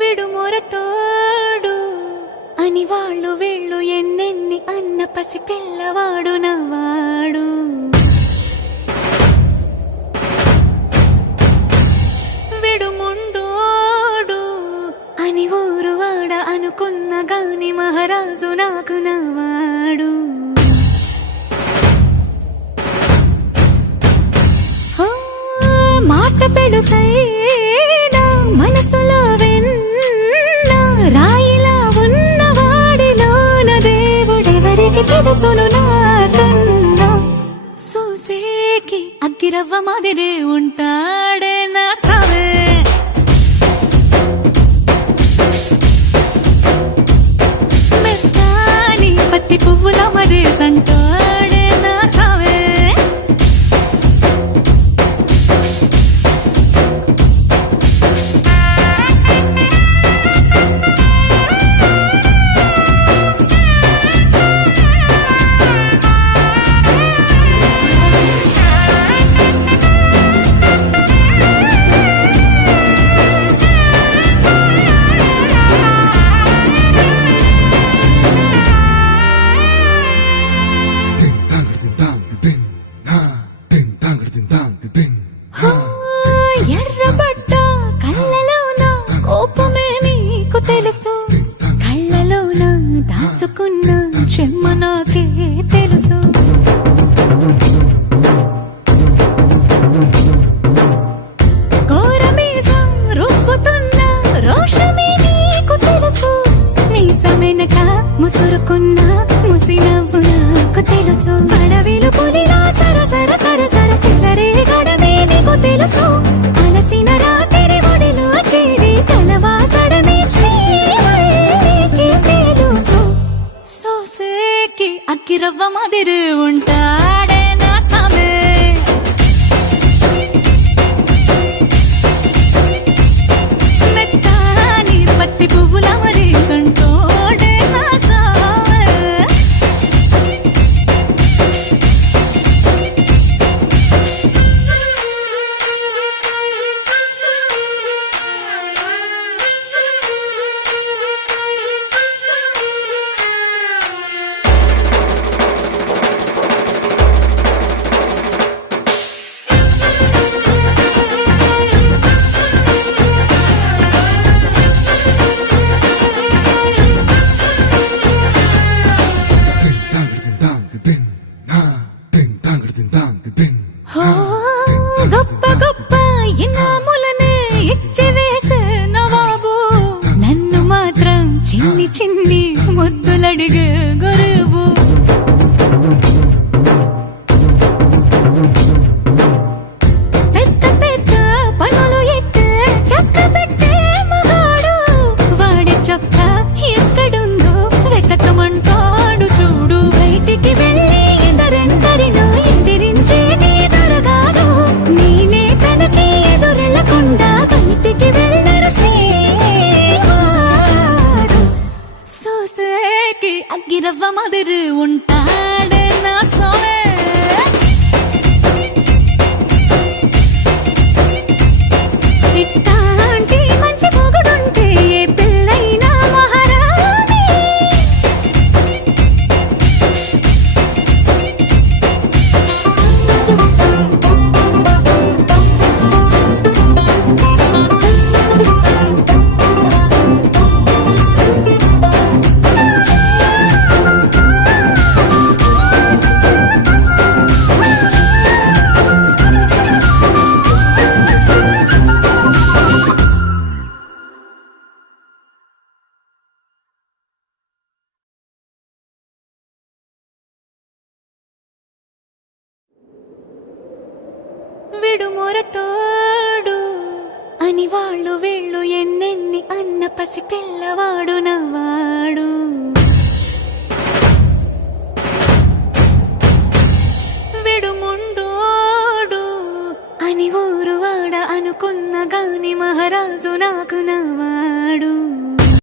విడుమొరటోడు అని వాళ్ళు వీళ్ళు ఎన్నెన్ని అన్న పసి పిల్లవాడు నవాడు. విడుముండోడు అని ఊరు వాడ అనుకున్న గాని మహారాజు నాకు నవాడు. మాట పెడుసైనా మనసులో వెన్న రాయిలా ఉన్నవాడిలోన దేవుడెవరికి తెలుసును నాకన్నా. సూసేకి అగ్గిరవ్వ మాదిరి ఉంటాడే నా సవే. మెత్తాని పత్తి పువ్వుల మరి సంటాడే నా సవే. ఎర్రబడ్డ కళ్ళలోన కోపమే నీకు తెలుసు, కళ్ళలోన దాచుకున్న చెమ్మ నాకే తెలుసు. కోరమీసం రుబ్బుతున్న రోషమే నీకు తెలుసు, మీసమెనక ముసురుకున్న ముసినవ్వు నాకు తెలుసు. అడవిలు పులిలా సరసర సరసర చిల్లరే గడమే నీకు తెలుసు, అలసిన రాత్రి ఒడిలో చేరి తలవాచడమే శ్రీవల్లికి తెలుసు. సోసేకి అగ్గిరవ్వ మాదిరి ఉంటాడే నా సమే. మెత్తాని పత్తి పువ్వుల మరి సంటోడే నా సమే. గొప్ప గొప్ప ఇనాములనే ఇచ్చి వేసే నవాబు, నన్ను మాత్రం చిన్ని చిన్ని ముద్దులడిగే గరువు. పెద్ద పెద్ద పనులు ఎట్టే చక్క పెట్టే మగాడు, వాడి చొక్క ఎక్కడుందో వెతకమంటాడు చూడు. బయటికి వెళ్ళి ఇద్దరెందరినో ఎదిరించేటి దొరగాడు, నేనే తనకి ఎదురెళ్ళకుండా బయటికి వెళ్ళరు శ్రీవాడు. సోసేకి అగ్గిరవ్వ మాదిరి ఉంటాడే నా సోమే. ఇట్టాంటి మంచి పొగుడుంటే ఏ పిల్లైనా మహారాణి. విడుమొరటోడు అని వాళ్ళు వీళ్ళు ఎన్నెన్ని అన్న పసి పిల్లవాడు నవాడు.